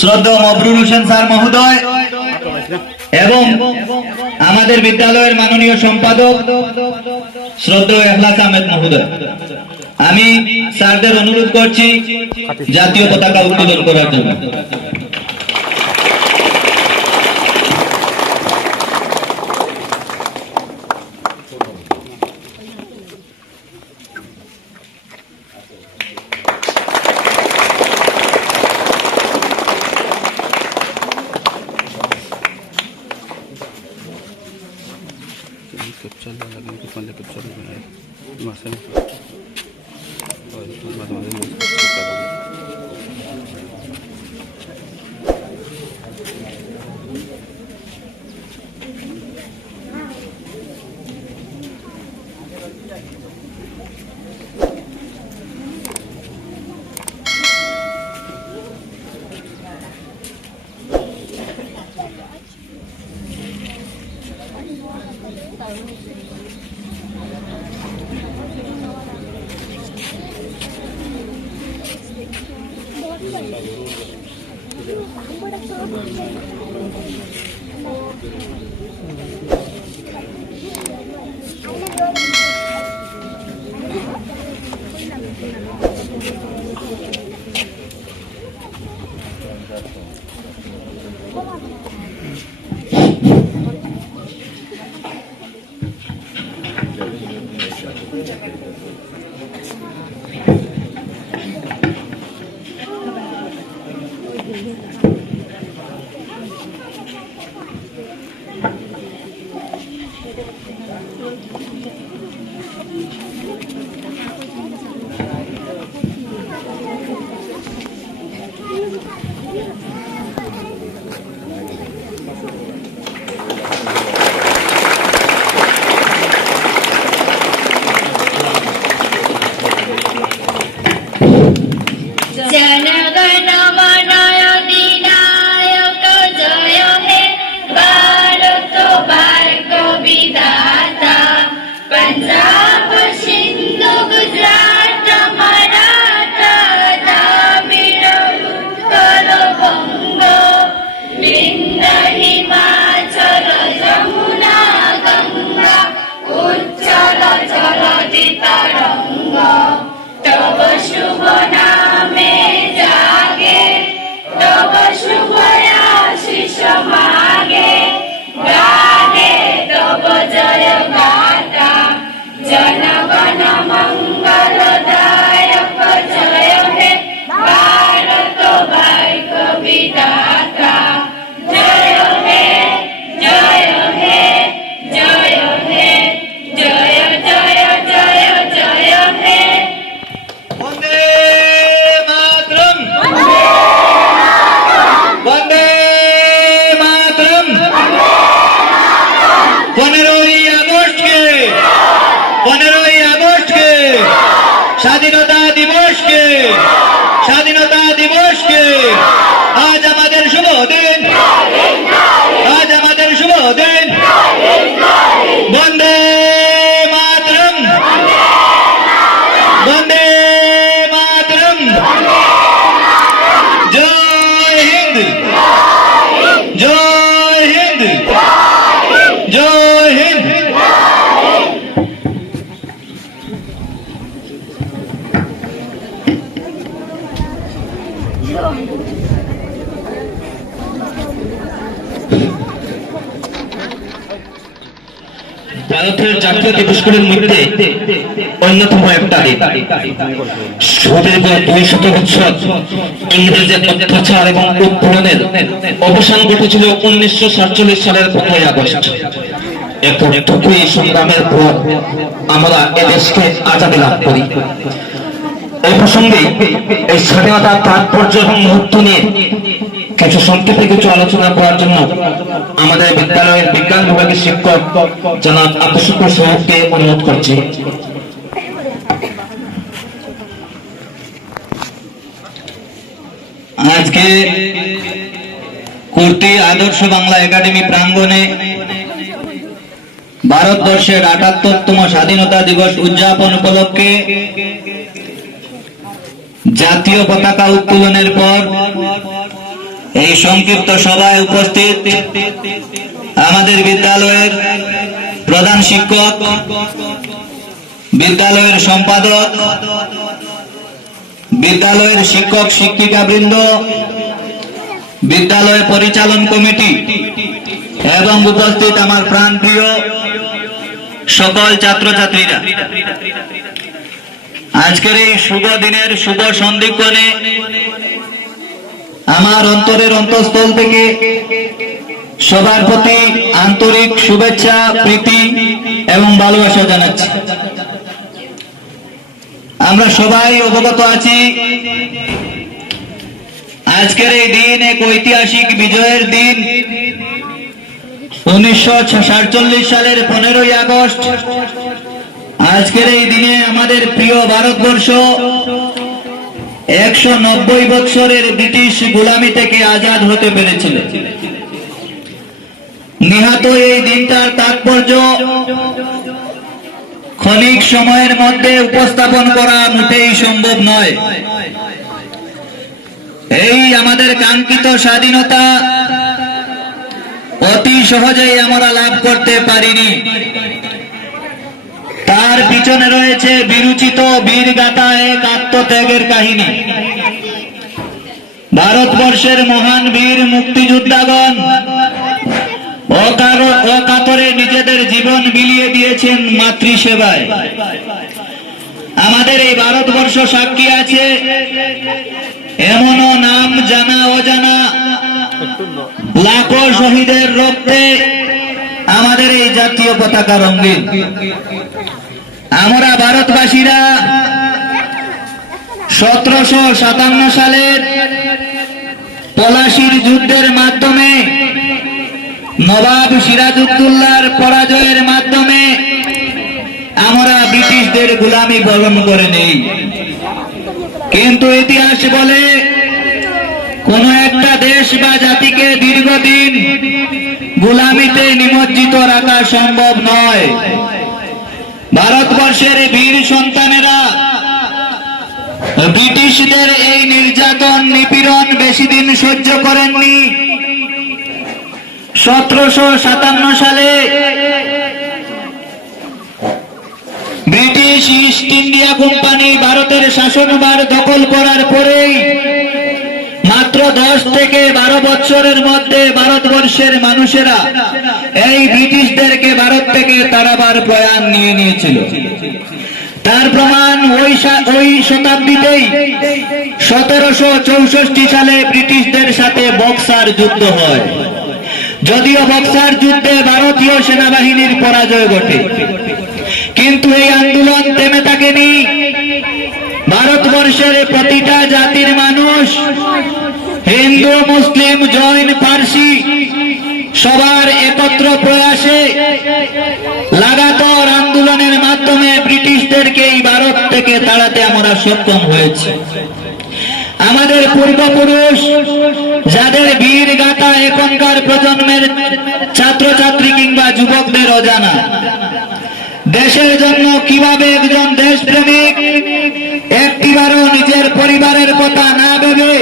শ্রদ্ধা মবরুল হোসেন স্যার মহোদয় এবং আমাদের বিদ্যালয়ের মাননীয় সম্পাদক শ্রদ্ধা এহলাস আহমেদ মহোদয়। আমি স্যারদের অনুরোধ করছি জাতীয় পতাকা উত্তোলন করার জন্য। ये कैप्चर ना लगे कितना कैप्चर बनाया मसल और Thank you. Pitaka. বন্দে মাতরম বন্দে মাতরম জয় হিন্দ জয় হিন্দ জয় হিন্দ ভারতের জাতীয় দিবসগুলির মধ্যে অন্যতম একটা দিন। সুদীর্ঘ দুই শত বছর ইংরেজের অত্যাচার এবং উৎপীড়নের অবসান ঘটেছিল উনিশশো সাতচল্লিশ সালের পনেরোই আগস্ট। এই স্বাধীনতার তাৎপর্য এবং মুহূর্ত নিয়ে কিছু সংক্ষেপে কিছু আলোচনা করার জন্য আমাদের বিদ্যালয়ের বিজ্ঞান বিভাগের শিক্ষক জনাব আব্দুল সাহেবকে অনুরোধ করছি। আজকে কুর্তি আদর্শ বাংলা একাডেমি প্রাঙ্গণে ভারতবর্ষের আটাত্তরতম স্বাধীনতা দিবস উদযাপন উপলক্ষে জাতীয় পতাকা উত্তোলনের পর এই সংক্ষিপ্ত সভায় উপস্থিত আমাদের বিদ্যালয়ের প্রধান শিক্ষক, বিদ্যালয়ের সম্পাদক, বিদ্যালয়ের শিক্ষক শিক্ষিকা বৃন্দ বিদ্যালয় পরিচালন কমিটি এবং উপস্থিত আমার প্রাণপ্রিয় সকল ছাত্রছাত্রীরা। আজকের এই শুভ দিনের শুভ সন্ধিক্ষণে আমার অন্তরের অন্তঃস্থল থেকে সবার প্রতি আন্তরিক শুভেচ্ছা, প্রীতি এবং ভালোবাসা জানাচ্ছি। আমরা সবাই অবগত আছি, আজকের এই দিন এক ঐতিহাসিক বিজয়ের দিন। উনিশশো সাতচল্লিশ সালের পনেরোই আগস্ট, আজকের এই দিনে আমাদের প্রিয় ভারতবর্ষ একশো নব্বই বৎসরের ব্রিটিশ গোলামি থেকে আজাদ হতে পেরেছিল। নিহত এই দিনটার তাৎপর্য ক্ষণিক সময়ের মধ্যে উপস্থাপন করা মোটেই সম্ভব নয়। এই আমাদের কাঙ্ক্ষিত স্বাধীনতা অতি সহজেই আমরা লাভ করতে পারিনি। তার পিছনে রয়েছে বিরুচিত বীরগাথা এক আত্মত্যাগের কাহিনী। ভারতবর্ষের মহান বীর মুক্তিযোদ্ধাগণ অকাতরে নিজেদের জীবন বিলিয়ে দিয়েছেন মাতৃসেবায়। আমাদের এই ভারতবর্ষ সাক্ষী আছে এমনও নাম জানা অজানা। লাখো শহীদের রক্তে আমাদের এই জাতীয় পতাকা রঙিন। আমরা ভারতবাসীরা সতেরোশো সাতান্ন সালের পলাশির যুদ্ধের মাধ্যমে নবাব সিরাজউদ্দৌলার পরাজয়ের মাধ্যমে আমরা ব্রিটিশদের গুলামি বরণ করে নেই। কিন্তু ইতিহাস বলে, কোন একটা দেশ বা জাতিকে দীর্ঘদিন গুলামিতে নিমজ্জিত রাখা সম্ভব নয়। ভারতবর্ষের বীর সন্তানেরা, ব্রিটিশদের এই নির্যাতন নিপীড়ন বেশি দিন সহ্য করেননি। সতেরোশো সাতান্ন সালে ব্রিটিশ ইস্ট ইন্ডিয়া কোম্পানি ভারতের শাসনভার দখল করার পরেই মাত্র দশ থেকে বারো বছরের মধ্যে ভারতবর্ষের মানুষেরা এই ব্রিটিশদেরকে ভারত থেকে তারাবার প্রয়াণ নিয়ে নিয়েছিল। তার প্রমাণ ওই ওই শতাব্দীতেই সতেরোশো চৌষট্টি সালে ব্রিটিশদের সাথে বক্সার যুদ্ধ হয়। যদিও বক্সার যুদ্ধে ভারতীয় সেনাবাহিনীর পরাজয় ঘটে। কিন্তু এই আন্দোলন থেমে থাকেনি। ভারতবর্ষের প্রতিটা জাতির মানুষ হিন্দু, মুসলিম, জৈন, পার্সি সবার একত্র প্রয়াসে লাগাতার আন্দোলনের মাধ্যমে ব্রিটিশদেরকে এই ভারত থেকে তাড়াতে আমরা সক্ষম হয়েছি। আমাদের পূর্বপুরুষ যাদের বীর গাথা এখনকার প্রজন্মের ছাত্রছাত্রী কিংবা যুবকদের অজানা, দেশের জন্য কীভাবে একজন দেশপ্রেমিক একটিবারও নিজের পরিবারের কথা না ভেবে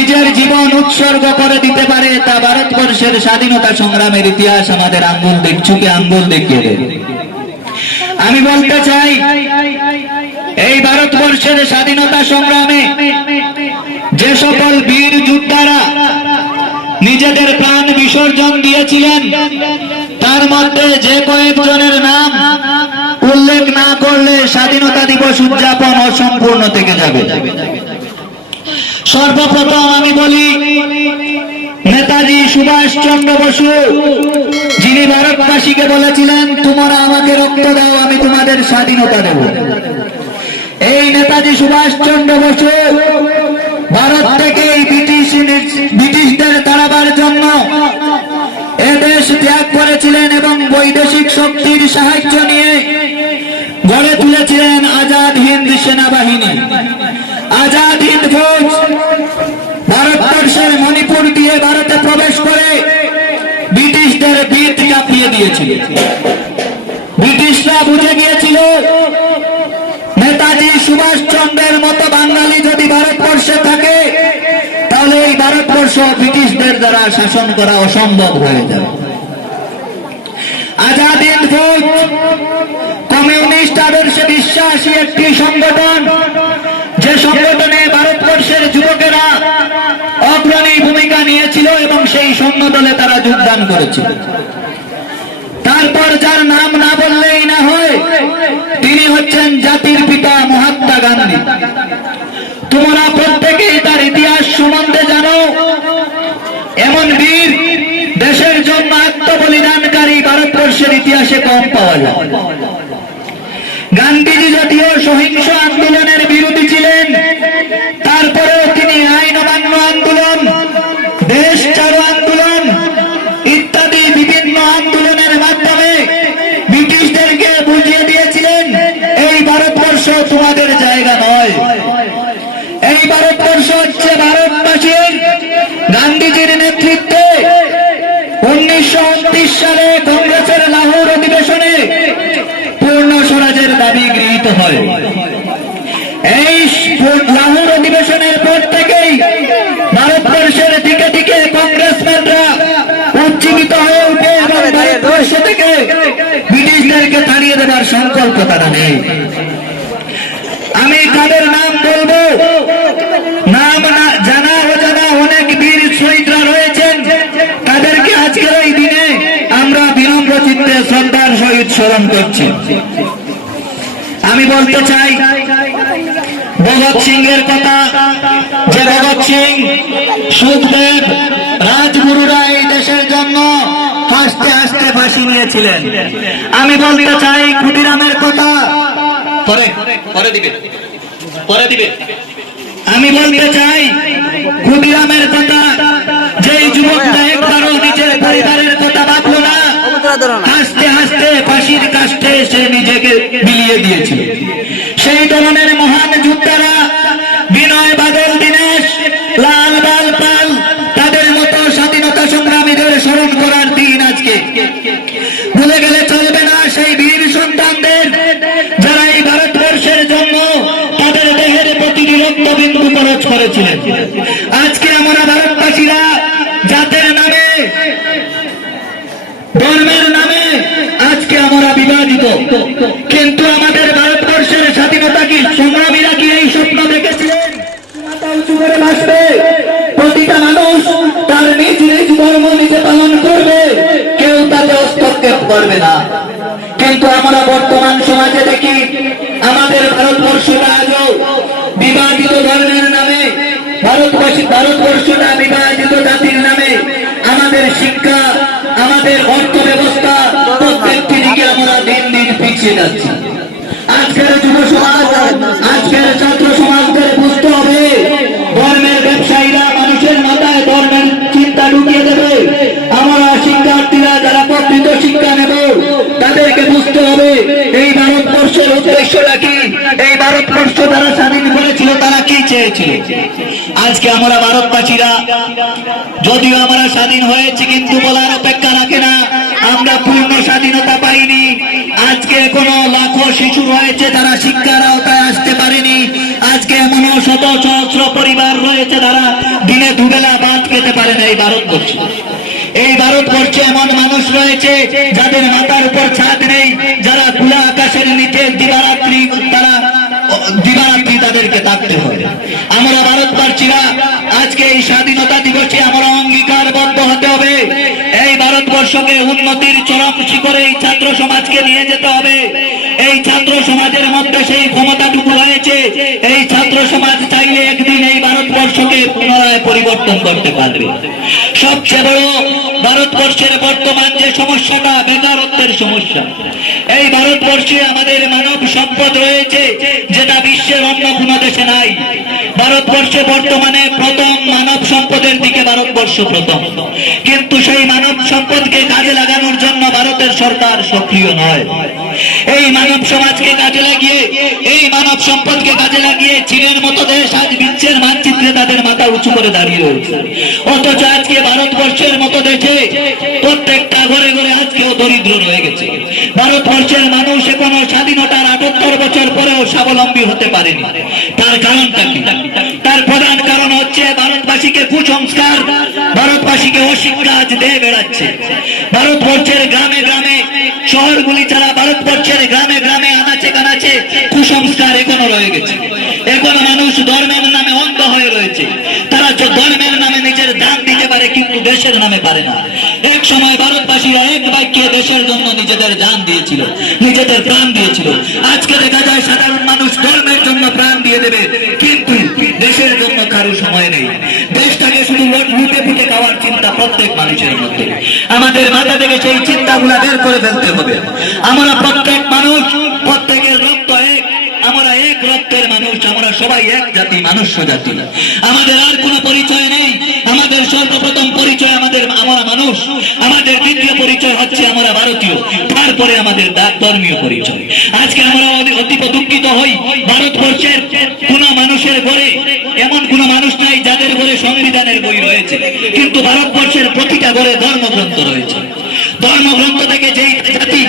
নিজের জীবন উৎসর্গ করে দিতে পারে তা ভারতবর্ষের স্বাধীনতা সংগ্রামের ইতিহাস আমাদের আঙ্গুল দেখ, চুকে আঙ্গুল দেখিয়ে দেবে। আমি বলতে চাই, এই ভারতবর্ষের স্বাধীনতা সংগ্রামে যে সকল বীর যোদ্ধারা নিজেদের প্রাণ বিসর্জন দিয়েছিলেন, তার মধ্যে যে কয়েকজনের নাম উল্লেখ না করলে স্বাধীনতা দিবস উদযাপন অসম্পূর্ণ থেকে যাবে। সর্বপ্রথম আমি বলি, নেতাজি সুভাষ চন্দ্র বসু, যিনি ভারতবাসীকে বলেছিলেন, তোমরা আমাকে রক্ত দাও, আমি তোমাদের স্বাধীনতা দেব। এই নেতাজি সুভাষ চন্দ্র বসু ভারত থেকে এই ব্রিটিশ ব্রিটিশদের তাড়াবার জন্য এদেশ ত্যাগ করেছিলেন এবং বৈদেশিক শক্তির সাহায্য নিয়ে গড়ে তুলেছিলেন আজাদ হিন্দ সেনাবাহিনী। আজাদ হিন্দ ফৌজ মণিপুর দিয়ে ভারতে প্রবেশ করে ব্রিটিশদের বীর চাপিয়ে দিয়েছিল। ব্রিটিশরা বুঝে গিয়েছিল, নেতাজি সুভাষচন্দ্রের মতো বাঙালি যদি ভারতবর্ষে থাকে, তাহলে এই ভারতবর্ষ ব্রিটিশদের দ্বারা শাসন করা অসম্ভব হয়ে যাবে। আজাদ হিন্দ ফৌজ, কমিউনিস্ট আদর্শে বিশ্বাসী একটি সংগঠন, যে সংগঠন এবং সেই সৈন্য দলে তারা যোগদান করেছিল তারপর যার নাম না বললেই না হয়, তিনি হচ্ছেন জাতির পিতা মহাত্মা গান্ধী। তোমরা প্রত্যেকেই তার ইতিহাস সম্বন্ধে জানো। এমন বীর দেশের জন্য আত্মবলিদানকারী ভারতবর্ষের ইতিহাসে কম পাওয়া যায়। গান্ধীজি যদিও সহিংস আন্দোলনের বিরোধী ছিলেন। তারপরেও তিনি আইন অমান্য আন্দোলন দেশ চালু আন্দোলন ইত্যাদি বিভিন্ন আন্দোলনের মাধ্যমে ব্রিটিশদেরকে বুঝিয়ে দিয়েছিলেন এই ভারতবর্ষ তোমাদের জায়গা নয় এই ভারতবর্ষ হচ্ছে ভারতবাসীর গান্ধীজির নেতৃত্বে উনিশশো সালে কংগ্রেসের লাহোর অধিবেশনে পূর্ণ স্বরাজের দাবি গৃহীত হয় এই লাহোর অধিবেশনের পর থেকেই ভারতবর্ষের দিকে দিকে কংগ্রেসম্যানরা উজ্জীবিত হয়ে উঠে এবং ভারতবর্ষ থেকে ব্রিটিশদেরকে তাড়িয়ে দেবার তারা নেই। আমি তাদের নাম বলব? নাম জানা অজানা অনেক বীর শহীদরা রয়েছেন। তাদেরকে আজকের এই দিনে আমরা বিনম্র চিত্তে শ্রদ্ধার সহিত স্মরণ করছি। আমি বলতে চাই, ভগৎ সিং এর কথা, যে ভগৎ সিং, সুখদেব, রাজগুরুরা এই দেশের জন্য হাসতে হাসতে ফাঁসি নিয়েছিলেন। আমি বলতে চাই ক্ষুদিরামের কথা। পরে পরে দিবে। পরে দিবে। আমি বলতে চাই ক্ষুদিরামের কথা। যেই যুবকটা একবারও নিজের পরিবারের কথা ভাবলো না হাসতে হাসতে ফাঁসির কাষ্টে সে নিজেকে বিলিয়ে দিয়েছিল। সেই ধরনের মহান যোদ্ধারা বিনয় বাদল দীনেশ লাল বাল পাল তাদের মতো স্বাধীনতা সংগ্রামীদের স্মরণ করার দিন আজকে ভুলে গেলে চলবে না সেই বীর সন্তানদের যারা এই ভারতবর্ষের জন্য তাদের দেহের প্রতিটি রক্তবিন্দু খরচ করেছিলেন আজকে আমরা ভারতবাসীরা জাতের নামে, ধর্মের নামে আজকে আমরা বিভাজিত। কিন্তু আমাদের ভারতবর্ষের স্বাধীনতা কি সংগ্রামীরা কি এই স্বপ্ন দেখেছিলেন? প্রতিটা মানুষ তার নিজ নিজ ধর্ম নিজে পালন করবে, কেউ তাতে হস্তক্ষেপ করবে না। কিন্তু আমরা বর্তমান সমাজে দেখি, আমাদের ভারতবর্ষটা আজও বিভাজিত ধর্মের নামে ভারতবাসী ভারতবর্ষটা বিভাজিত জাতির নামে আমাদের শিক্ষা, আমাদের অর্থ ব্যবস্থা প্রত্যেকটি দিকে আমরা দিন দিন পিছিয়ে যাচ্ছি। আজকের যুব সমাজ, আজকের ছাত্র সমাজকে বুঝতে হবে, ধর্মের ব্যবসায়ীরা মানুষের মাথায় ধর্মের চিন্তা ঢুকিয়ে দেবে। আমরা শিক্ষার্থীরা যারা প্রকৃত শিক্ষা নেব, তাদেরকে বুঝতে হবে, এই ভারতবর্ষের উদ্দেশ্যটা কি? এই ভারতবর্ষ তারা স্বাধীন করেছিল তারা চেয়েছিল। আজকে আমরা ভারতবাসীরা, যদিও আমরা স্বাধীন হয়েছি, কিন্তু বলার অপেক্ষা রাখে না। আমরা পূর্ণ স্বাধীনতা পাইনি। আজকে কোনো লাখো শিশু রয়েছে তারা শিক্ষার আওতায় আসতে পারেনি। আজকে এমনও শত সহস্র পরিবার রয়েছে তারা দিনে দুবেলা ভাত খেতে পারে না এই ভারতবর্ষে। এই ভারতবর্ষে এমন মানুষ রয়েছে, যাদের মাথার উপর ছাদ নেই, যারা খোলা আকাশের নিচে দিবারাত্রি তাদেরকে থাকতে হবে। আমরা ভারতবাসীরা আজকে এই স্বাধীনতা দিবসে আমরা অঙ্গীকারবদ্ধ হতে হবে। এই ভারতবর্ষকে উন্নতির চরম শিখরে এই ছাত্র সমাজকে নিয়ে যেতে হবে। এই ছাত্র সমাজের মধ্যে সেই ক্ষমতাটুকু রয়েছে। এই ছাত্র সমাজ চাইলে একদিন এই ভারতবর্ষকে পুনরায় পরিবর্তন করতে পারবে। সবচেয়ে বড় ভারতবর্ষের বর্তমান যে সমস্যাটা, বেকারত্বের সমস্যা। এই ভারতবর্ষে আমাদের মানব সম্পদ রয়েছে, যেটা বিশ্বের অন্য কোনো দেশে নাই। ভারতবর্ষে বর্তমানে প্রথম মানব সম্পদের দিকে ভারতবর্ষ প্রথম। কিন্তু সেই মানব সম্পদকে কাজে লাগানোর জন্য ভারতের সরকার সক্রিয় নয়। এই মানব সমাজকে কাজে লাগিয়ে, এই মানব সম্পদকে কাজে লাগিয়ে চীনের মতো দেশ আজ বিশ্বের মানচিত্রে তাদের মাথা উঁচু করে দাঁড়িয়ে রয়েছে। অথচ আজকে ভারতবর্ষের মতো দেশে প্রত্যেকটা ঘরে ঘরে আজকেও দরিদ্র রয়ে গেছে। ভারতবর্ষের মানুষ এখনও স্বাধীনতার আটাত্তর বছর পরেও স্বাবলম্বী হতে পারেনি। তার কারণটা কি? তার প্রধান কারণ হচ্ছে ভারতবাসীকে কুসংস্কার, ভারতবাসীকে অশিক্ষা আজ দিয়ে বেড়াচ্ছে। ভারতবর্ষের গ্রামে গ্রামে, শহরগুলি ছাড়া ভারতবর্ষের গ্রামে গ্রামে আনাচে কানাচে কুসংস্কার এখনও রয়ে গেছে। এখনও মানুষ ধর্মের নামে অন্ধ হয়ে রয়েছে তারা যে ধর্মের নামে নিজের দান দিতে পারে কিন্তু দেশের নামে পারে না। এক সময় ভারতবাসীরা এক বাক্যে দেশের জন্য নিজেদের দান দিয়েছিল, নিজেদের প্রাণ দিয়েছিল। আজকে দেখা যায় সাধারণ মানুষ ধর্মের জন্য প্রাণ দিয়ে দেবে, কিন্তু দেশের জন্য কারও সময় নেই। দেশটাকে শুধু লুটে ফুটে খাওয়ার চিন্তা প্রত্যেক মানুষের মধ্যে। আমাদের মাথা থেকে সেই চিন্তাগুলা বের করে ফেলতে হবে। আমরা প্রত্যেক মানুষ, প্রত্যেকের রক্ত এক। আমরা এক রক্তের মানুষ, আমরা সবাই এক জাতি, মানুষ্য জাতি। আমাদের আর কোনো পরিচয় নেই। আমাদের সর্বপ্রথম পরিচয় আমাদের আমরা মানুষ। আমাদের দ্বিতীয় পরিচয় হচ্ছে আমরা ভারতীয়। তারপরে আমাদের ধর্মীয় পরিচয়। আজকে আমরা অতি- অতীব দুঃখিত হই। ভারতবর্ষের কোন মানুষের ঘরে, এমন কোন মানুষ নাই যাদের ঘরে সংবিধানের বই রয়েছে। কিন্তু ভারতবর্ষের প্রতিটা ঘরে ধর্মগ্রন্থ রয়েছে। ধর্মগ্রন্থ থেকে যেই জাতি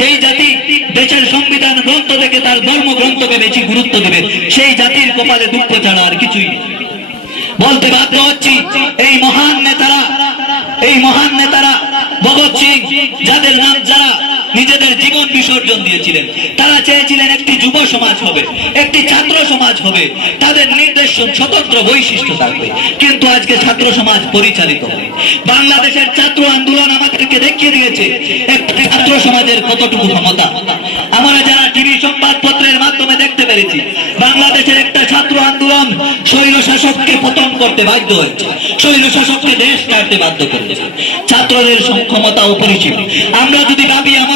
যেই জাতি দেশের সংবিধান গ্রন্থ থেকে তার ধর্মগ্রন্থকে বেশি গুরুত্ব দেবে, সেই জাতির কপালে দুঃখ ছাড়া আর কিছুই বলতে বাধ্য হচ্ছি, এই মহান নেতারা, এই মহান নেতারা ভগৎ সিং, যাদের নাম যারা নিজেদের জীবন বিসর্জন দিয়েছিলেন, তারা চেয়েছিলেন একটি যুব সমাজ হবে, একটি ছাত্র সমাজ হবে। তাদের নির্দেশ স্বতন্ত্র বৈশিষ্ট্য থাকবে। কিন্তু আজকে ছাত্র সমাজ পরিচালিত হবে। বাংলাদেশের ছাত্র আন্দোলন আমাদেরকে দেখিয়ে দিয়েছে, একটি ছাত্র সমাজের কতটুকু ক্ষমতা। আমরা যারা টিভি সংবাদপত্রের মাধ্যমে দেখতে পেরেছি, বাংলাদেশের একটা ছাত্র আন্দোলন শাসককে পতন করতে বাধ্য হয়েছে। স্বৈর শাসককে দেশ কাটতে বাধ্য করেছে। ছাত্রদের সক্ষমতা অপরিসীম আমরা যদি ক্ষুদ্র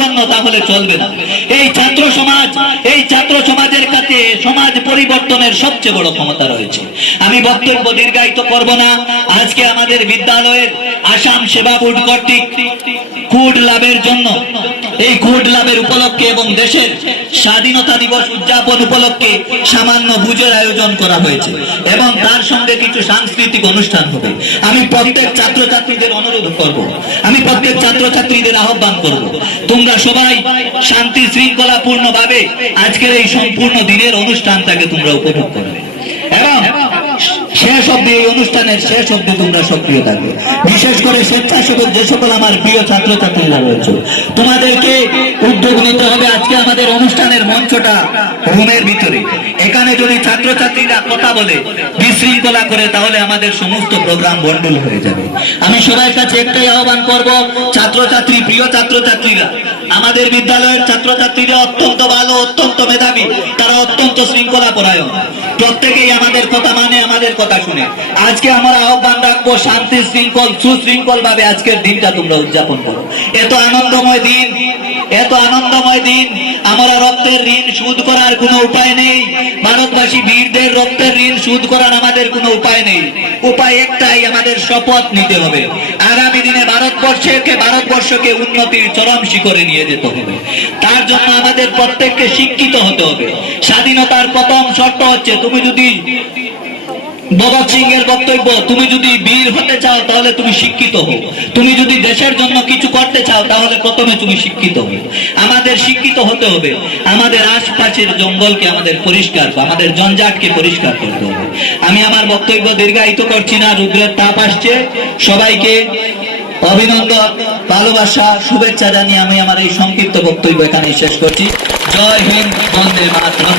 আমরা তাহলে চলবে না। এই ছাত্র সমাজ, এই ছাত্র সমাজের কাছে সমাজ পরিবর্তনের সবচেয়ে বড় ক্ষমতা রয়েছে। আমি বক্তব্য দীর্ঘায়িত করব না। আজকে আমাদের বিদ্যালয়ের আসাম সেবা বোর্ড কর্তৃক কুড লাভের জন্য, এই কুড লাভের উপলক্ষে এবং দেশের স্বাধীনতা দিবস উদযাপন উপলক্ষে সামান্য ভুজের আয়োজন করা হয়েছে এবং তার সঙ্গে কিছু সাংস্কৃতিক অনুষ্ঠান হবে। আমি প্রত্যেক ছাত্রছাত্রীদের অনুরোধ করব। আমি প্রত্যেক ছাত্রছাত্রীদের আহ্বান করব। তোমরা সবাই শান্তি শৃঙ্খলা পূর্ণ ভাবে আজকের এই সম্পূর্ণ দিনের অনুষ্ঠানটাকে তোমরা উপভোগ করবে এবং শেষ অব্দি এই অনুষ্ঠানের শেষ অব্দি তোমরা সক্রিয় থাকবে। বিশেষ করে স্বেচ্ছাসেবক যে সকল আমার প্রিয় ছাত্রছাত্রীরা রয়েছে, তোমাদেরকে উদ্যোগ নিতে হবে আজকে আমাদের অনুষ্ঠানের মঞ্চটা রুমের ভিতরে। এখানে যদি ছাত্রছাত্রীরা কথা বলে, বিশৃঙ্খলা করে, তাহলে আমাদের সমস্ত প্রোগ্রাম বন্ডল হয়ে যাবে। আমি সবার কাছে একটাই আহ্বান করব, ছাত্রছাত্রী, প্রিয় ছাত্রছাত্রীরা, আমাদের বিদ্যালয়ের ছাত্রছাত্রীরা অত্যন্ত ভালো, অত্যন্ত মেধাবী, তারা অত্যন্ত শৃঙ্খলা পরায়ণ প্রত্যেকেই আমাদের কথা মানে আমাদের কথা শুনে। আজকে আমরা আহ্বান রাখব শান্তি শৃঙ্খল, সুশৃঙ্খল ভাবে আজকের দিনটা তোমরা উদযাপন করো। এত আনন্দময় দিন, এত আনন্দময় দিন। আমরা রক্তের ঋণ সুদ করার কোনো উপায় নেই। ভারতবাসী বীরদের রক্তের ঋণ সুদ করার আমাদের কোনো উপায় নেই। উপায় একটাই, আমাদের শপথ নিতে হবে। আগামী দিনে ভারতবর্ষকে ভারতবর্ষকে উন্নতির চরম শিখরে নিয়ে যেতে হবে। তার জন্য আমাদের প্রত্যেককে শিক্ষিত হতে হবে। স্বাধীনতার প্রথম শর্ত হচ্ছে, তুমি যদি ভগৎ সিং এর বক্তব্য, তুমি যদি বীর হতে চাও তাহলে তুমি শিক্ষিত হও। তুমি যদি দেশের জন্য কিছু করতে চাও তাহলে প্রথমে তুমি শিক্ষিত হও। আমাদের শিক্ষিত হতে হবে। আমাদের আশপাশের জঙ্গলকে আমাদের পরিষ্কার, আমাদের জঞ্জাটকে পরিষ্কার করতে হবে। আমি আমার বক্তব্য দীর্ঘায়িত করছি না, রুদ্রের তাপ আসছে। সবাইকে অভিনন্দন, ভালোবাসা, শুভেচ্ছা জানিয়ে আমি আমার এই সংক্ষিপ্ত বক্তব্য এখানে শেষ করছি। জয় হিন্দ, বন্দে মাতরম।